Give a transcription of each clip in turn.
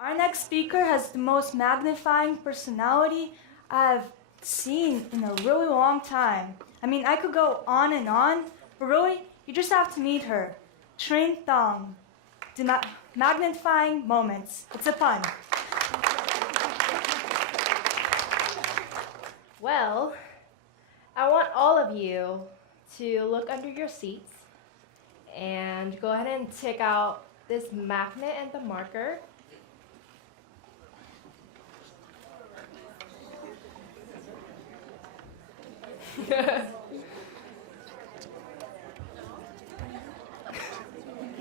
Our next speaker has the most magnifying personality I've seen in a really long time. I mean, I could go on, but really, you just have to meet her. Trinh Tong. Magnifying moments. It's a pun. Well, I want all of you to look under your seats and go ahead and take out this magnet and the marker.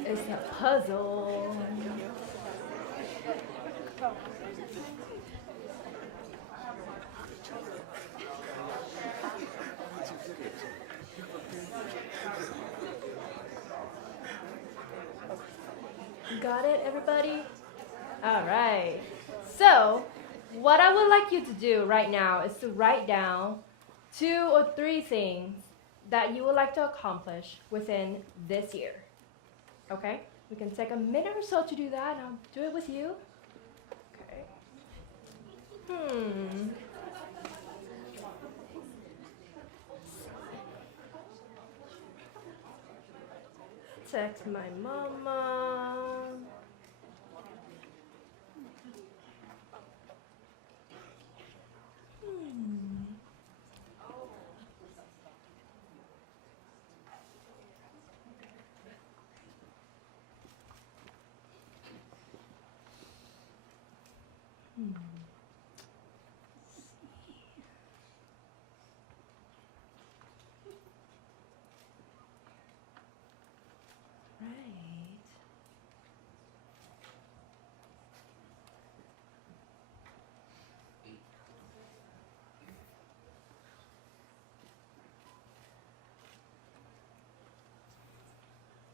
It's a puzzle. Got it, everybody? All right. So, what I would like you to do right now is to write down 2 or 3 things that you would like to accomplish within this year. Okay? We can take a minute or so to do that, and I'll do it with you. Okay. Text my mama.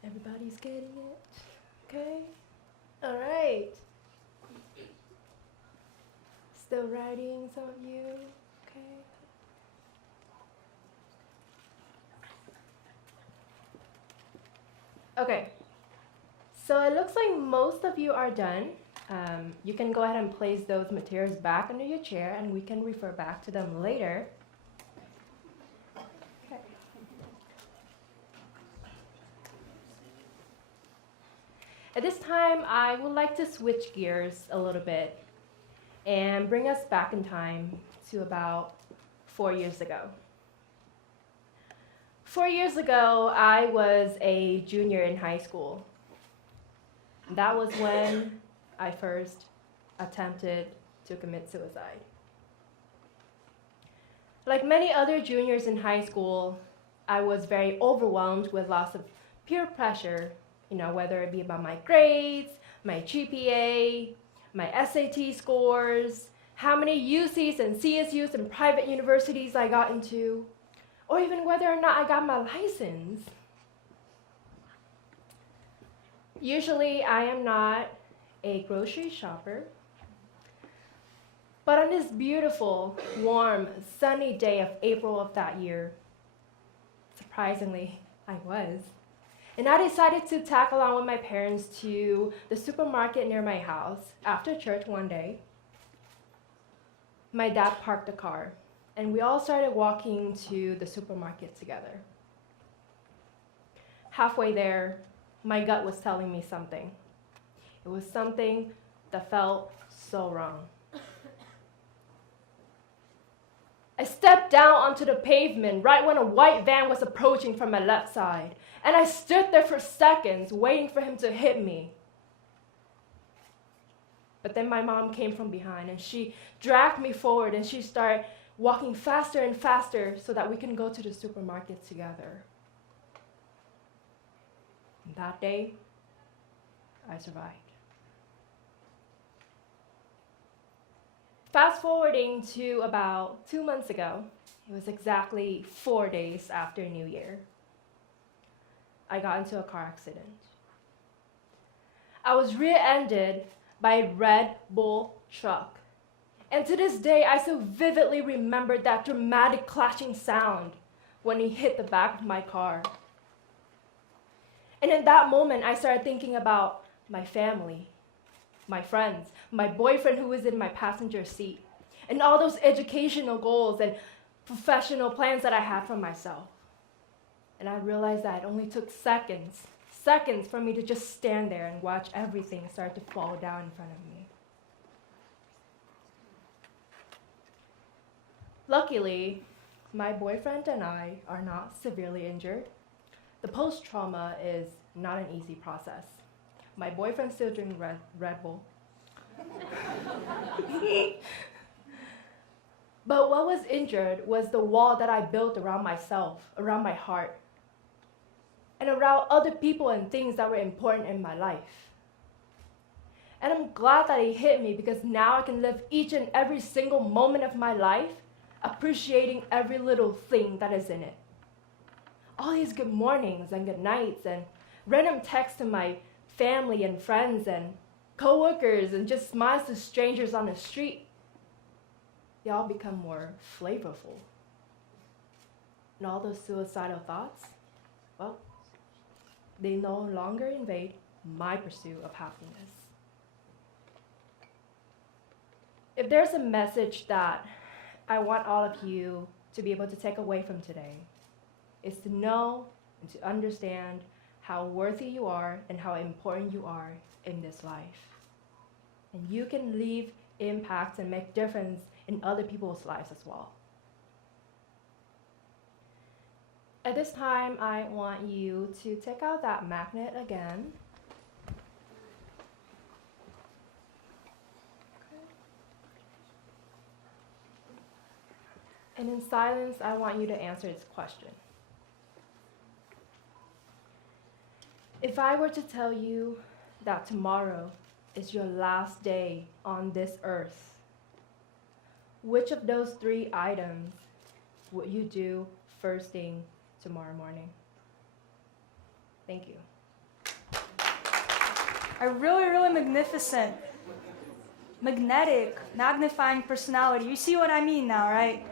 Everybody's getting it? Okay? All right. Still writing, some of you? Okay. Okay. So it looks like most of you are done. You can go ahead and place those materials back under your chair, and we can refer back to them later. Okay. At this time, I would like to switch gears a little bit and bring us back in time to about 4 years ago. 4 years ago, I was a junior in high school. That was when I first attempted to commit suicide. Like many other juniors in high school, I was very overwhelmed with lots of peer pressure, whether it be about my grades, my GPA, my SAT scores, how many UCs and CSUs and private universities I got into, or even whether or not I got my license. Usually, I am not a grocery shopper, but on this beautiful, warm, sunny day of April of that year, surprisingly, I was. And I decided to tag along with my parents to the supermarket near my house after church one day. My dad parked the car, and we all started walking to the supermarket together. Halfway there, my gut was telling me something. It was something that felt so wrong. I stepped down onto the pavement right when a white van was approaching from my left side, and I stood there for seconds waiting for him to hit me. But then my mom came from behind, and she dragged me forward, and she started walking faster and faster so that we can go to the supermarket together. And that day, I survived. Fast forwarding to about 2 months ago, it was exactly 4 days after New Year. I got into a car accident. I was rear-ended by a Red Bull truck. And to this day, I still vividly remember that dramatic clashing sound when he hit the back of my car. And in that moment, I started thinking about my family, my friends, my boyfriend who was in my passenger seat, and all those educational goals and professional plans that I had for myself. And I realized that it only took seconds for me to just stand there and watch everything start to fall down in front of me. Luckily, my boyfriend and I are not severely injured. The post-trauma is not an easy process. My boyfriend's still drinking Red Bull. But what was injured was the wall that I built around myself, around my heart, and around other people and things that were important in my life. And I'm glad that it hit me, because now I can live each and every single moment of my life appreciating every little thing that is in it. All these good mornings and good nights and random texts to my family and friends and coworkers and just smiles to strangers on the street, they all become more flavorful. And all those suicidal thoughts, well, they no longer invade my pursuit of happiness. If there's a message that I want all of you to be able to take away from today, is to know and to understand how worthy you are and how important you are in this life. And you can leave impacts and make difference in other people's lives as well. At this time, I want you to take out that magnet again. And in silence, I want you to answer this question. If I were to tell you that tomorrow is your last day on this earth, which of those 3 items would you do first thing tomorrow morning? Thank you. A really, really magnificent, magnetic, magnifying personality. You see what I mean now, right?